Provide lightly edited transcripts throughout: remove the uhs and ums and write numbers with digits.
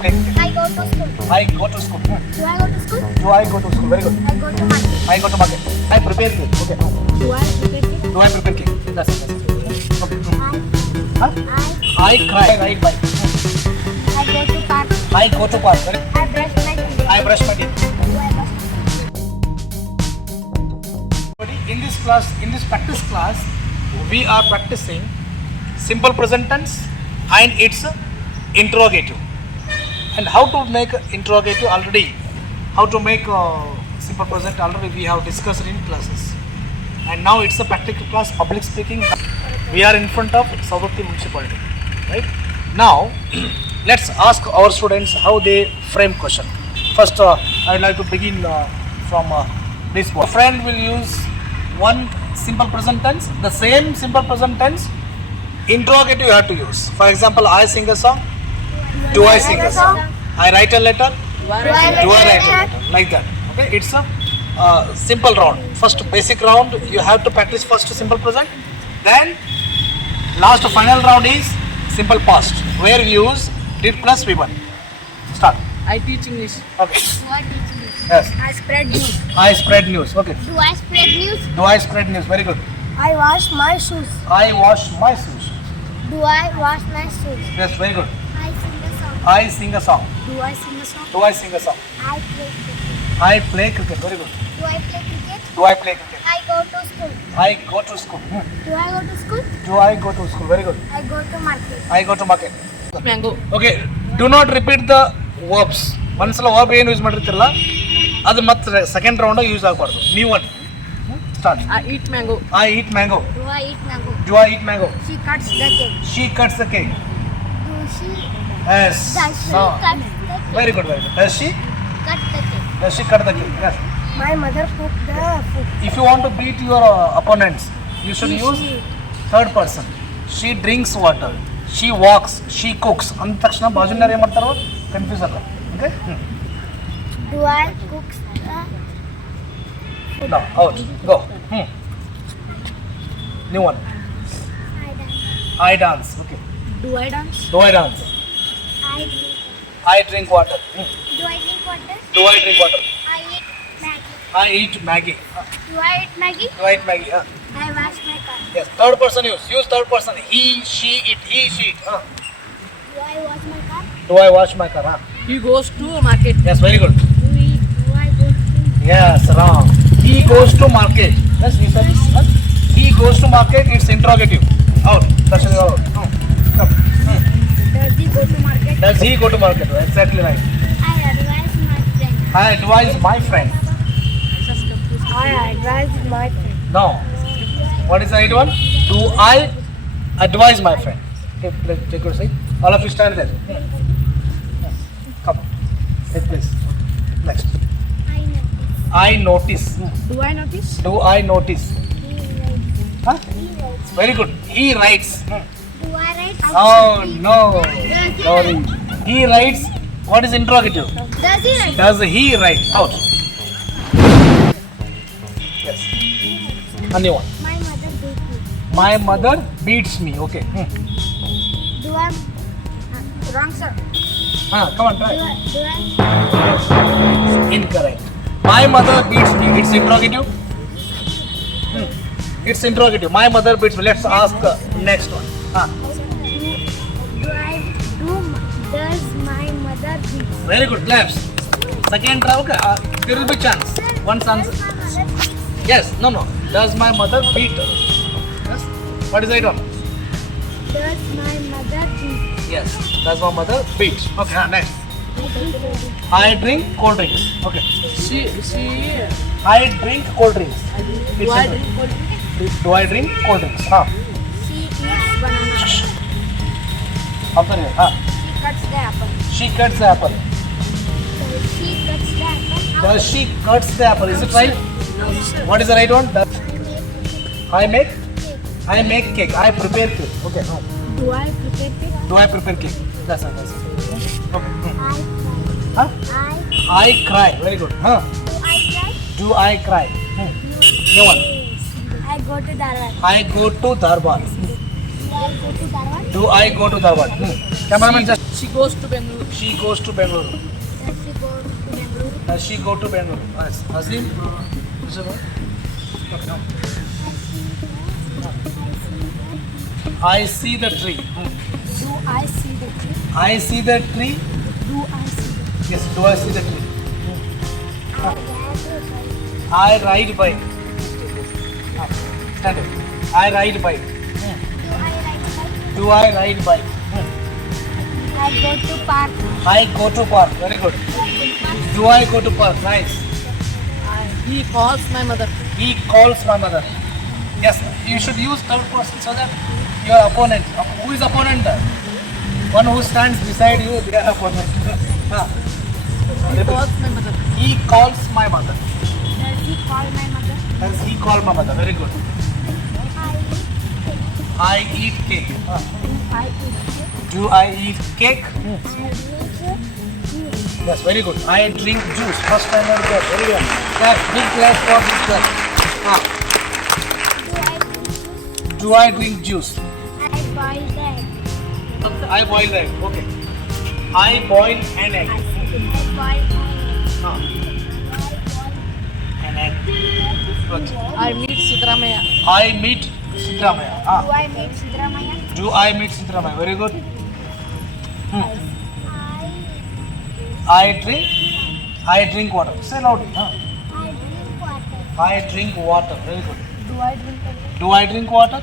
play cricket? I go to school. I go to school. Do I go to school? Do I go to school? Very good. I go to market. I go to market. I prepare cake. Okay. Do I prepare cake? Do I prepare cake? That's it. Okay. Huh? I I cry. I ride bike. I go to park. I go to park. Very good. I brush my teeth. I brush my teeth. Do I brush In this class, in this practice class, we are practicing simple present tense and its interrogative. And how to make interrogative already, how to make simple present already we have discussed in classes. And now it's a practical class, public speaking. We are in front of Saudatti municipality, right? Now, let's ask our students how they frame question. First, I'd like to begin from this one. A friend will use one simple present tense, the same simple present tense, interrogative you have to use. For example, I sing a song. Do I sing a song? I write a letter. Do I write a letter? Like that. Okay, it's a simple round. First basic round, you have to practice first simple present. Then last final round is simple past, where we use did plus V1. Start. I teach English. Okay. Do I teach news? Yes. I spread news. I spread news. Okay. Do I spread news? Do I spread news? Very good. I wash my shoes. I wash my shoes. Do I wash my shoes? Yes, very good. I sing a song. I sing a song. Do I sing a song? Do I sing a song? I play cricket. I play cricket. Very good. Do I play cricket? Do I play cricket? I go to school. I go to school. Do I go to school? Do I go to school? Very good. I go to market. I go to market. Mango. Okay. Do not repeat the verbs. ಒಂದ್ಸಲ verb ಏನು use ಮಾಡಿರ್ತಿರಲ್ಲ ಅದು ಮತ್ತೆ second round use ಆಗಬಾರ್ದು. New one. Start. I eat mango. I eat mango. Do I eat mango? Do I eat mango? She cuts the cake. She cuts the cake. Do she? Yes. Does she No. cut the cake? Very good, very good. Does she? Cut the cake. Does she cut the cake? Yes. My mother cooked the food. If you want to beat your opponents, you should use third person. She drinks water. She walks. She cooks. ಅಂದ ತಕ್ಷಣ ಬಾಜುನವ್ರು ಏನು ಮಾಡ್ತಾರೋ confuse ಆಗ್ತಾರೆ. Okay? Do I cook the No, out. Go. New one. I dance. I dance. Okay. Do I dance? Do I dance? I drink. I drink water. Do I drink water? Do I drink water? I eat Maggie. I eat Maggie. Do I eat Maggie? Do I eat Maggie? I wash my car. Yes. Third person use. Use third person. He, she, it. He, she, it. Do I wash my car? Do I wash my car? He goes to market. Yes. Very good. Do I go to Yes. Wrong. He goes to market. Yes. You said. He goes to market. It's interrogative. Out. Darshan, out. Come. Does he go to market? Does he go to market? Exactly right. I advise my friend. I advise my friend. I advise my friend. No. What is the right one? Do I advise my friend? Okay, let's take your seat. All of you stand there. Come on. Take place. Next. I notice. I notice. Do I notice? Do I notice? He writes. Huh? He writes. Very good. He writes. Do I write? Oh no. Does he Sorry. write? He writes. What is interrogative? Does he write? Does he write? Out. Yes. A new one. My mother beat me. My mother beats me. Okay. Do I? Wrong, sir. Come on, try. Do I? Incorrect. My mother beats me. It's interrogative. It's interrogative. My mother beats me. Let's ask next one. Do I? Does my mother beat me? Very good. Claps. Second try. Okay. There will be chance. One chance. Does my mother beat me? Yes. No. Does my mother beat? Yes. What is the right one? Does my mother beat me? Yes. Does my mother beat? Okay. Next. I drink cold drinks. Okay. She. I drink cold drinks. Do It's I simple. drink cold drink? Do I drink cold drinks? She eats banana. After here. She cuts the apple. She cuts the apple. Does she cuts the apple? Does she cuts the apple? Is it right? No, sir. What is the right one? Does I make I make cake. I prepare cake. Okay. No. Do I prepare cake? Do I prepare cake? That's it. Okay. I cry. I cry. Very good. Do I cry? Do I cry? New one. I go to Dharwad. I go to Dharwad. Do I go to Dharwad? Do I go to Dharwad? Cameraman just. She goes to Bangalore. She goes to Bangalore. Does she go to Does she go to Bangalore? Bangalore? Yes. Azim? Is it right? Okay, no. I see the tree. Do I see the tree? I see the tree. Do I see the tree? Yes, do I see the tree? I ride a bike. I ride bike. Stand up. I ride bike. Do I ride a bike? Do I ride bike? I go to park. I go to park. Very good. Do I go to park? Nice. He calls my mother. He calls my mother. Yes, you should use third person so that your opponent. Who is opponent? One who stands beside you, they are opponent. Ah. He calls my mother. He calls my mother. Does he call my mother? Does he call my mother? Very good. I eat cake. I eat cake. Ah. Do I eat cake? Do I eat cake? I drink juice. Yes, very good. I drink juice. First time I got. Very good. Clap. Big clap for this clap. Ah. Do I drink juice? Do I drink juice? I boil the egg. I boil the egg. Okay. I boil an egg. I boil Ah. An egg. Good. I meet Sidramaya. I meet Sidramaya. Ah. Do I meet Sidramaya? Do I meet Sidramaya? Very good. I drink water. Say loudly. Huh? I drink water. I drink water. Very good. Do I drink water? Do I drink water?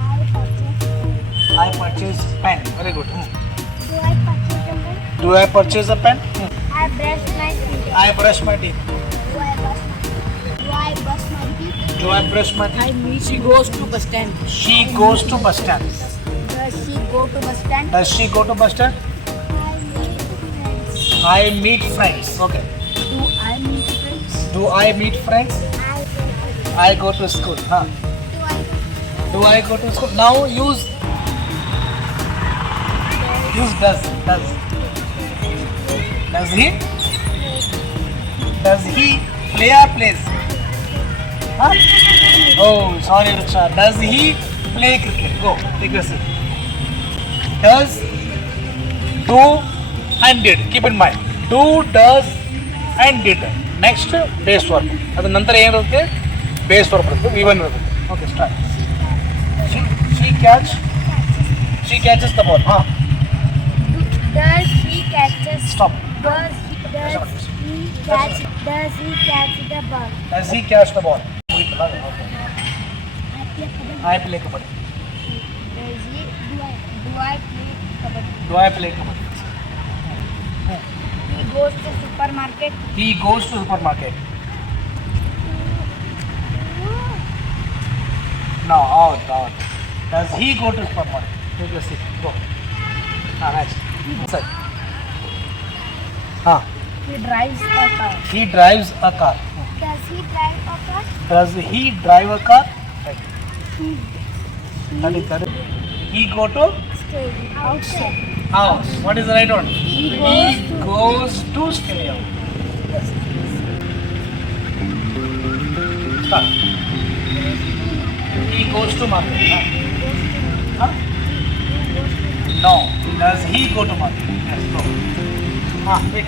I purchase. I purchase pen. Very good. Do I purchase a pen? Do I purchase a pen? I brush my teeth. I brush my teeth. Do I brush my teeth? Do I brush my teeth? I meet. She goes to bus stand. She goes to bus stand. Does she go to bus stand? Does she go to bus stand? I meet friends. I meet friends. Okay. Do I meet friends? Do I meet friends? I go to school. Huh? Do I Do I go to school? Now use does. Does he? Does he play or plays? Huh? Oh, sorry, Riksha. Does he play cricket? Go, take your seat. Does, do, and did. Keep in mind. Do, does, and did. Next, base verb. ಅದು ನಂತರ ಏನಿರುತ್ತೆ base verb ಬರುತ್ತೆ V1 ಇರುತ್ತೆ. Okay start. She catches the ball. ಹಾಂ Does he catches? Stop. Does he catch the ball? Does he catch the ball? I play kabaddi. Does he? Do I play kabaddi? Do I play kabaddi? He goes to supermarket. He goes to supermarket. No, out. Does he go to supermarket? Take your seat. Go. Next. Sir. He drives a car. He drives a car. Does he drive a car? Does he drive a car? Right. He That is. He go to stays outside. house. What is the right one? He Goes to stay out. Start. He goes to market. Huh? No. Does he go to market? Yes, go. Wait.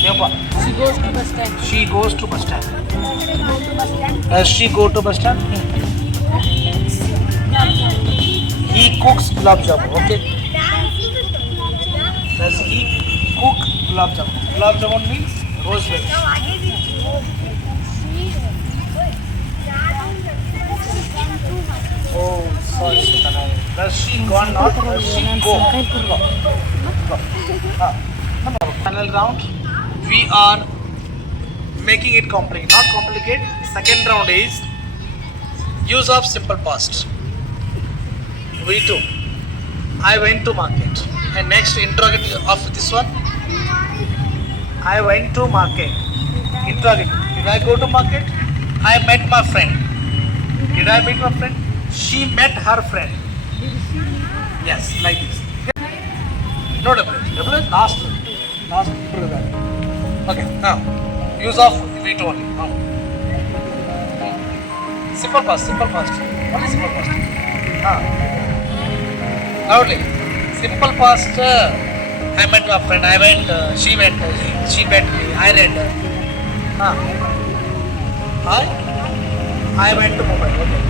She goes to bus stand. She goes to bus stand. Does he go to bus stand? Does she go to bus stand? He cooks gulab jamun. Okay. Does he cook gulab jamun? Gulab jamun means rose berries. Oh, sorry, Sitana. Does she gone or does she go? Go. Final round. We are making it complicated. Not complicated. Second round is use of simple past. V2. I went to market. And next interrogative of this one. I went to market. Interrogative. Did I go to market? I met my friend. Did I meet my friend? She met her friend. Yes, like this. No double. Double is last. Okay, now use of V2 only. Now. Simple past. Only simple past. Loudly. Simple past. I met a friend. I went. She went. She met me. I read. Huh. I went to Mumbai. Okay.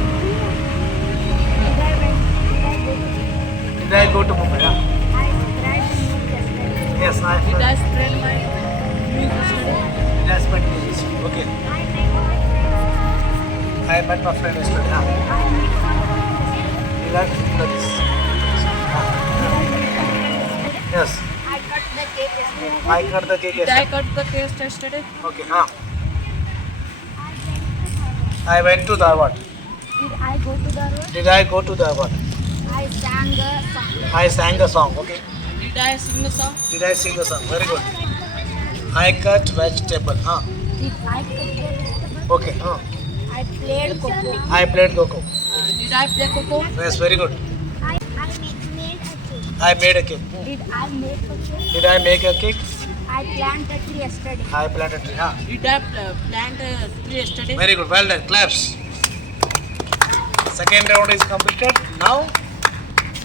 Did I Did I go go to to Mumbai? Yeah. I tried to move yesterday. Yes, I. Did I spread my news? Did I spend days? Okay. I met my friend yesterday. Yeah. Did I do this? Yes. I cut the cake yesterday. I cut the cake Did I yesterday. cut the cake yesterday? Okay. Huh. I went to Dharwad. Did I go to the road? Did I go to Dharwad? I sang a song. I sang a song. Okay. Did I sing a song? Did I sing a song? Very good. I cut vegetable. Huh. Did I cut the vegetable? Okay. Huh. I played coco. I played Coco. Did I play Coco? Yes, very good. I made a cake. I made a cake. Did I make a cake? Did I make a cake? I planted a tree yesterday. I planted a tree. Huh. Did I plant a tree yesterday? Very good. Well done. Claps. Second round is completed. Now,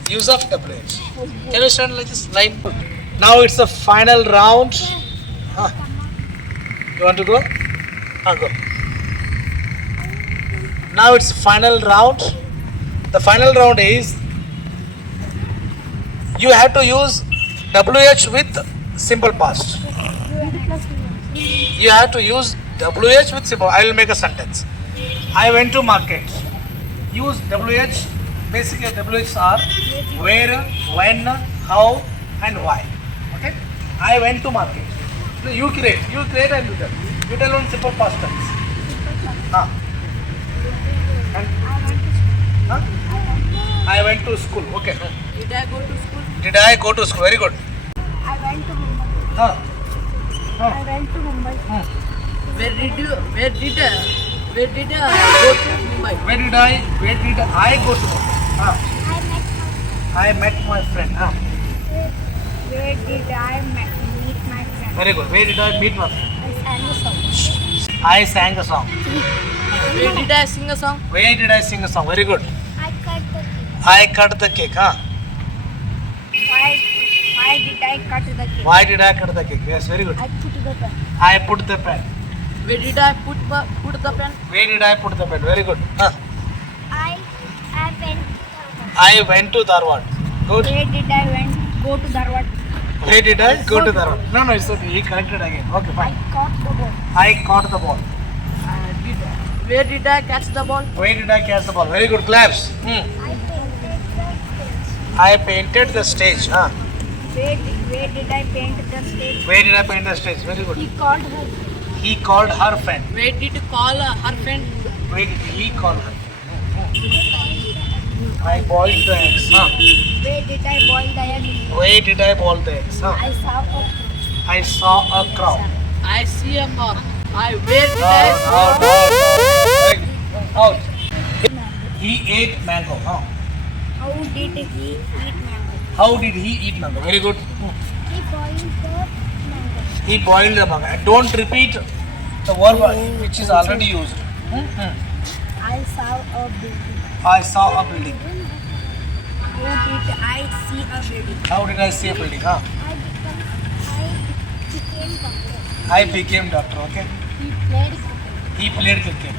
use of WH. Can you stand like this line? Now it's the final round. Huh. You want to go? Go. Now it's final round. The final round is you have to use WH with simple past. You have to use WH with simple. I will make a sentence. I went to market. Use WH. Basically, WH are where, when, how, and why. Okay. I went to market. So you create and you tell. You tell on simple past tense. And I went to school. Okay. Did I go to school? Did I go to school? Very good. I went to Mumbai. Huh. I went to Mumbai. Where did I go to Mumbai? Where did I go to? Huh. I met my friend. Huh. Where did I meet my friend? Very good. Where did I meet my friend? I sang a I sang a song. song. Where did I sing a song? Where did I sing a song? Very good. I cut the cake. I cut the cake. Huh. Why did I cut the cake? Why did I cut the cake? Yes, very good. I put the pen. I put the pen. Where did I put the pen? Where did I put the pen? Very good. Huh. I went. I went to Dharwad. Good. Where did I go to Dharwad? Where did I go to Dharwad? No, it's okay. He corrected again. Okay, I fine. caught the ball. I caught the ball. Where did I catch the ball? Where did I catch the ball? Very good. Claps. I painted the stage. Huh. Where did I paint the stage? Where did I paint the stage? Very good. He called her. He called her friend. Where did you call her friend? Where did he call her? I boiled the eggs. Huh. Where did I boil the egg? Where did I boil the eggs? Huh. I saw a I saw a crow. I see a car. Where did I Out. He ate mango. Huh. How did he eat mango? How did he eat mango? Very good. He boiled the mango. He boiled the mango. Don't repeat the verb which is already used. I saw a building. I saw a building. How did I see a building? How did I see a building? Huh? I became doctor. I became doctor. Okay. He played cricket. He played cricket.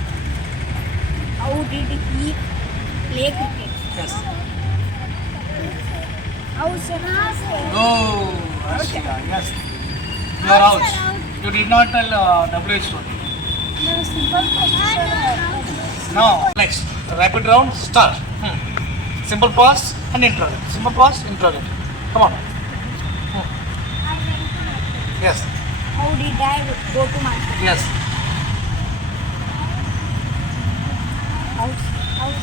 How did he play cricket? Yes. How should I say? Go, Arshila. Yes. You are out. You did not tell WH story. No, simple question. Now, next. Rapid round. Start. Simple pause and interrogate. Simple pause, interrogate. Come on. Yes. How did I go to market? Yes. How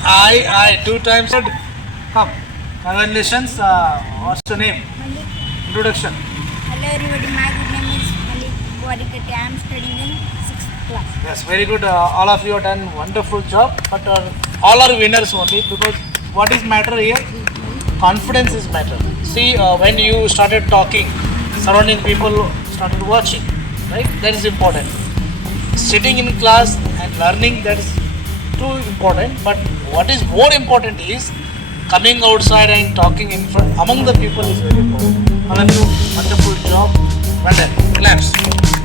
I 2 times said. Come. Congratulations. What's your name? Malik. Introduction. Hello everybody, my good name is Malik Warikati. I am studying in 6th class. Yes, very good. All of you have done wonderful job. But all are winners only because what is matter here? Confidence is matter. See, when you started talking, surrounding people started watching, right? That is important. Sitting in class and learning, that is too important. But what is more important is coming outside and talking in front among the people is very important. All of you, wonderful job. Well done. Claps.